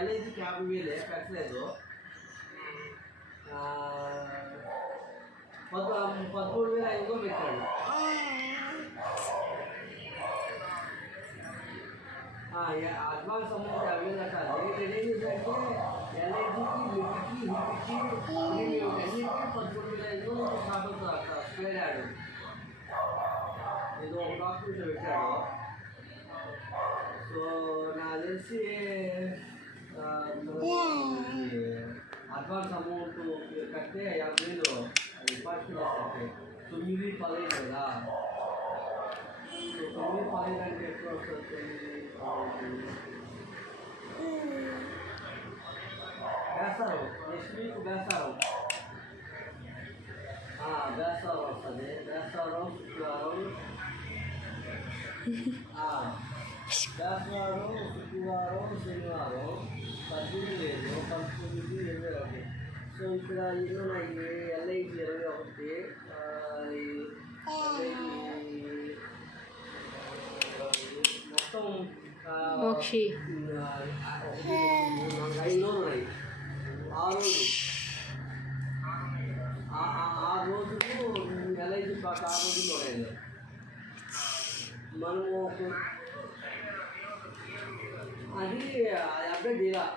ఎల్ఐసికి 50,000 పెట్టలేదు. 13,500 పెట్టాడు. Advance amount 50,000 కట్టాలి. నేనేం చేశానంటే ఎల్ఐసికి, లిఫ్ట్కి, అన్నిటికీ 13,500 స్టార్ట్ అవుతుంది. అక్కడ స్క్వేర్ యాడ్ ఏదో ఒక డాక్యుమెంట్ పెట్టాడు. సో నాకు తెలిసి అడ్వాన్స్ అమౌంట్ కడితే 50,000 డిపాజిట్ చేస్తే 9,15 కదా. సో 9,15 అంటే ఎప్పుడు వస్తుంది? వేస్తారు నెక్స్ట్ వీక్ వేస్తారు. వేస్తారు వస్తుంది. వేస్తారు శుక్రవారం, వేస్తారు శుక్రవారం, శనివారం 18,000, 19, 22. సో ఇక్కడ ఎన్ని ఉన్నాయి? ఎల్ఐసి 21, మొత్తం 5 రోజులు ఉన్నాయి. 6 రోజులు ఎల్ఐసి పాట 6 రోజులు ఉన్నాయి. మనము అది అప్డేట్ చేయాలి.